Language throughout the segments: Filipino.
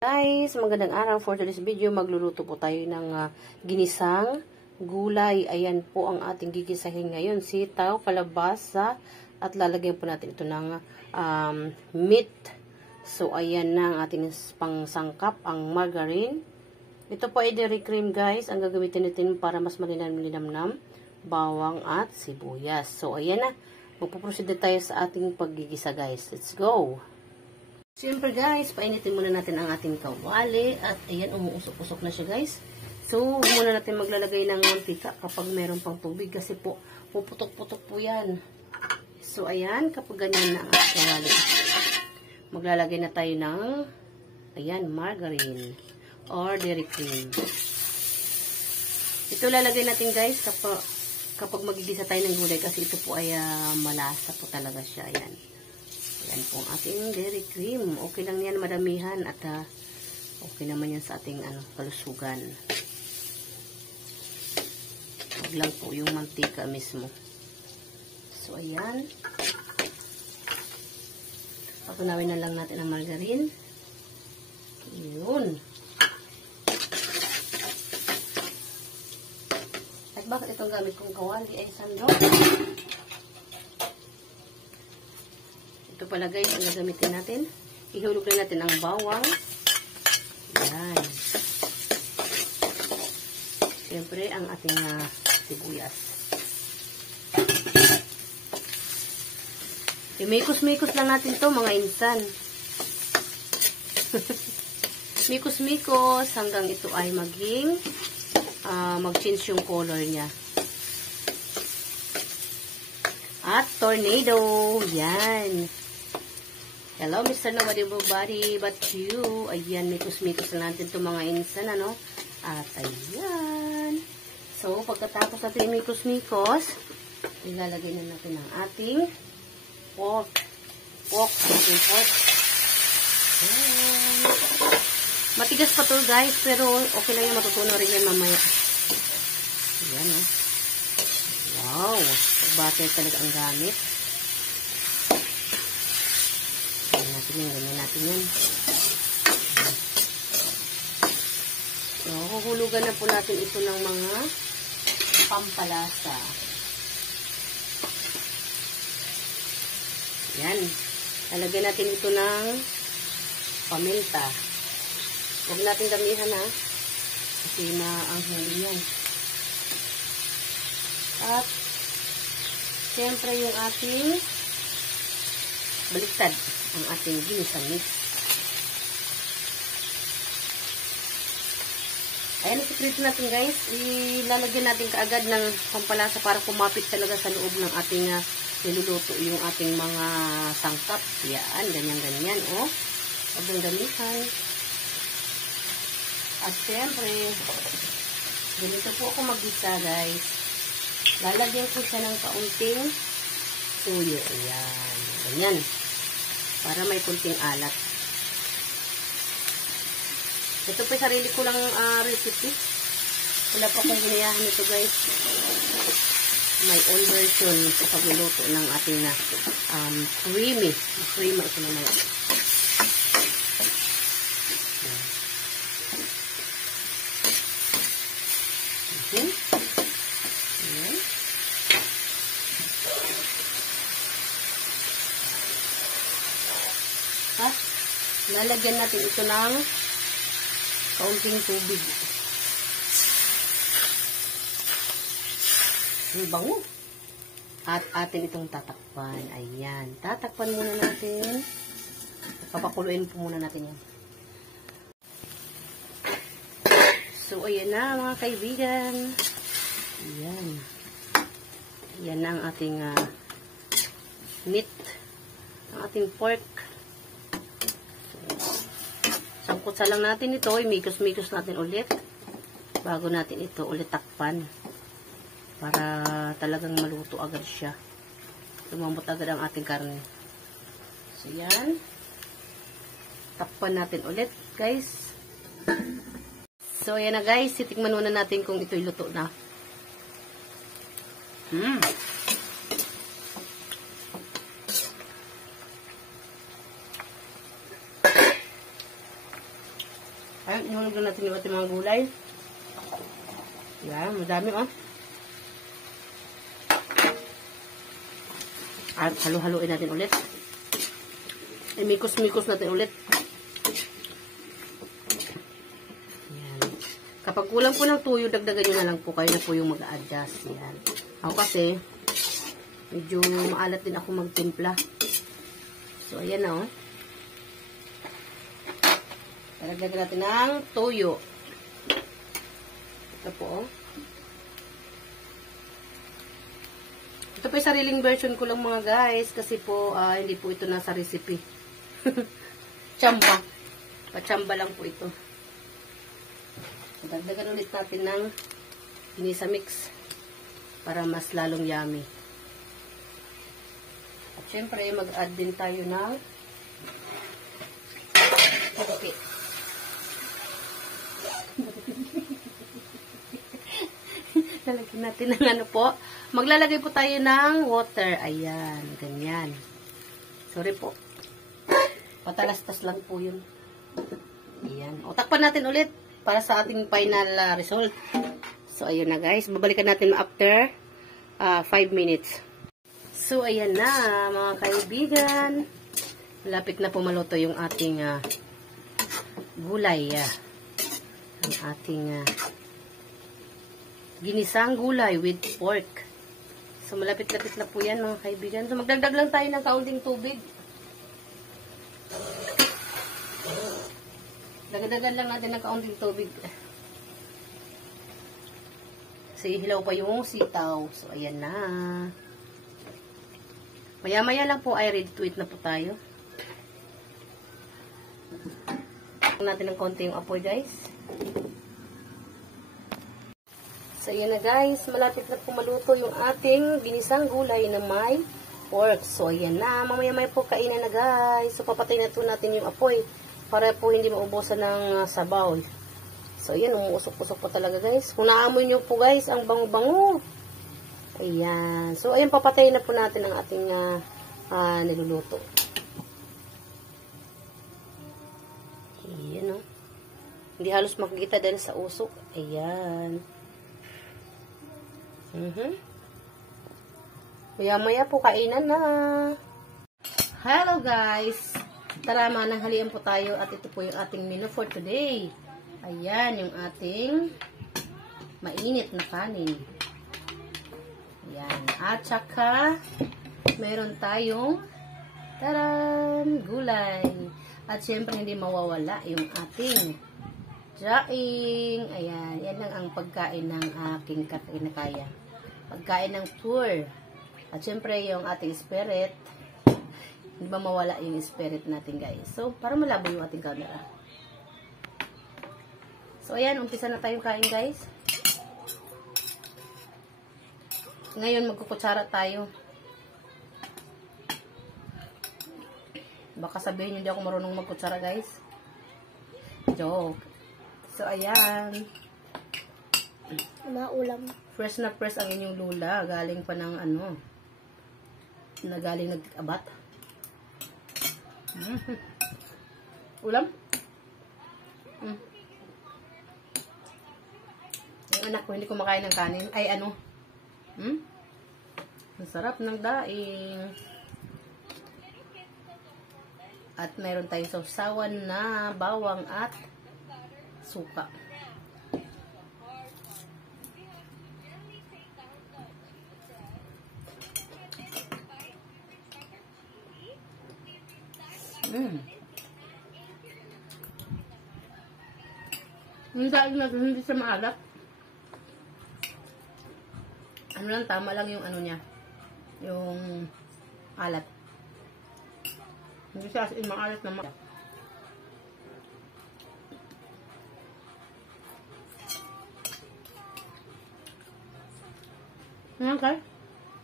Guys, magandang araw. For today's video, magluluto po tayo ng ginisang gulay. Ayan po ang ating gigisahin ngayon. Sitaw, kalabasa, at lalagyan po natin ito ng meat. So, ayan na ang ating pangsangkap, ang margarine. Ito po ay dairy cream, guys. Ang gagamitin natin para mas malinam-linamnam, bawang at sibuyas. So, ayan na. Magpuproceed na tayo sa ating paggigisa, guys. Let's go! Siyempre guys, painitin muna natin ang ating kawali at ayan, umuusok-usok na siya guys. So, muna natin maglalagay ng mantika kapag meron pang tubig kasi po, puputok-putok po yan. So, ayan, kapag ganyan na ang kawali, maglalagay na tayo ng, ayan, margarine or dairy cream. Ito lalagay natin guys kapag magigisa tayo ng gulay kasi ito po ay malasa po talaga siya, ayan. Yan po ang ating dairy cream. Okay lang yan, madamihan at okay naman yan sa ating kalusugan. Huwag lang po yung mantika mismo. So, ayan. Papunawin na lang natin ang margarine. Yun. At bakit itong gamit kong kawali ay sandok? Ito pala guys, ang gagamitin natin. Ihulog na natin ang bawang. Yan. Siyempre, ang ating sibuyas. Mikos-mikos lang natin to mga insan. Mikos-mikos hanggang ito ay maging mag-change yung color niya. At tornado. Yan. Hello, Mr. Nobody but you. Ayan, mikos-mikos na natin itong mga insan, ano? At ayan. So, pagkatapos natin mikos-mikos, ilalagay na natin ang ating pork. Ating pork. Ayan. Matigas pa to guys, pero okay lang yung matutunan rin yan mamaya. Ayan, oh. Wow. Butter talaga ang gamit. Ganyan natin yan. So, huhulugan na po natin ito ng mga pampalasa. Yan. Lalagyan natin ito ng paminta. Huwag natin damihan ha. Kasi maanghang din yan. At siyempre yung ating baliktad ang ating ginisang mix. Ayan, ipiprito natin guys. Ilalagyan natin kaagad ng pampalasa para kumapit talaga sa loob ng ating niluluto yung ating mga sangkap. Yan, ganyan-ganyan. Oh, sobrang damihan. At siyempre, ganito po ako mag-gisa guys. Lalagyan ko siya ng kaunting tuyo. Ayan, ganyan. Para may kunting alat. Ito po sarili ko lang recipe. Wala pa akong ginayahan ito guys. My own version sa pagluluto ng ating creamy. Creamy ito naman. At lalagyan natin ito ng kaunting tubig. Ang bango. At atin itong tatakpan. Ayan. Tatakpan muna natin. Papakuluin po muna natin yan. So, ayan na mga kaibigan. Ayan. Ayan na ang ating meat. Ang ating pork. Sangkutsa lang natin ito, mikos-mikos natin ulit bago natin ito ulit takpan para talagang maluto agad siya. Lumambot agad ang ating karne. So, yan. Takpan natin ulit, guys. So, ayan na guys. Titikman muna natin kung ito'y luto na. Ayan, ihulog na natin yung ating mga gulay. Yan, madami oh. At halo-haloin natin ulit. Mikos-mikos natin ulit. Yan. Kapag kulang po ng tuyo, dagdagan nyo na lang po. Kayo na po yung mag-a-adjust. Yan. Ako kasi, medyo maalat din ako magtimpla. So, ayan na oh. Dagdagan natin ng tuyo. Ito po oh. Ito po yung sariling version ko lang mga guys. Kasi po, hindi po ito nasa recipe. Chamba. Pachamba lang po ito. Dagdagan ulit natin ng ginisa mix. Para mas lalong yummy. At syempre, mag-add din tayo ng okay. Lalagyan natin ng ano po. Maglalagay po tayo ng water. Ayan, ganyan. Sorry po. Patalastas lang po yun. Ayan. O, takpan natin ulit para sa ating final result. So, ayan na guys. Babalikan natin after 5 minutes. So, ayan na mga kaibigan. Malapit na po maluto yung ating gulay. Ang ating ginisang gulay with pork. So, malapit-lapit na po yan mga kaibigan. So, magdagdag lang tayo ng kaunting tubig. Dagdagan lang natin ng kaunting tubig. Kasi hilaw pa yung sitaw. So, ayan na. Maya-maya lang po ay ready to eat na po tayo. Natin ng konti yung apoy guys. So, ayan na guys. Malapit na po maluto yung ating ginisang gulay na may pork. So, ayan na. Mamaya-maya po kainan na guys. So, papatay na po natin yung apoy para po hindi maubusan ng sabaw. So, ayan. Umuusok-usok po talaga guys. Kung naamoy nyo po guys, ang bango-bango. Ayan. So, ayan. Papatay na po natin ang ating niluluto. Ayan o. Hindi halos makikita dahil sa usok. Ayan. Maya-maya po kainan na. Hello guys. Tara, mananghalian po tayo at ito po yung ating menu for today. Ayan yung ating mainit na kanin. Ayan. At saka meron tayong taran, gulay. At syempre hindi mawawala yung ating daing. Ayan. Yan lang ang pagkain ng aking kinakaya. Pagkain ng tour. At syempre, yung ating spirit. Hindi ba mawala yung spirit natin, guys? So, para malabo yung ating camera. So, ayan. Umpisa na tayong kain, guys. Ngayon, magkukutsara tayo. Baka sabihin nyo, hindi ako marunong magkutsara, guys. Joke. So, ayan. Ulam. Fresh na fresh ang inyong lula. Galing pa ng ano. Galing nag-abat. Ulam? Yung anak ko, hindi kumakain ng kanin. Ay, ano? Ang sarap ng daing. At meron tayong sausawan na bawang at suka. Yung daing natin, hindi siya maalat. Ano lang, tama lang yung ano niya. Yung alat. Hindi siya as in maalat na maalat. Ayan, kay.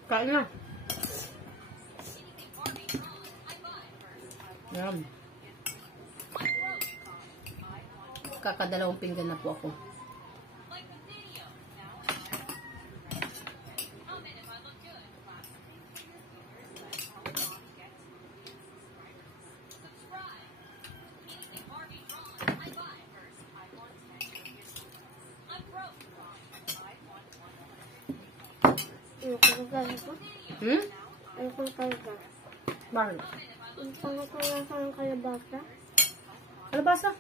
Kain na. Ayan. Kakadalawang pinggan na po ako. Ayoko na talaga. Hmm? Ayoko na talaga. Bakit? Ang pangatulasa ng kalabasa. Kalabasa?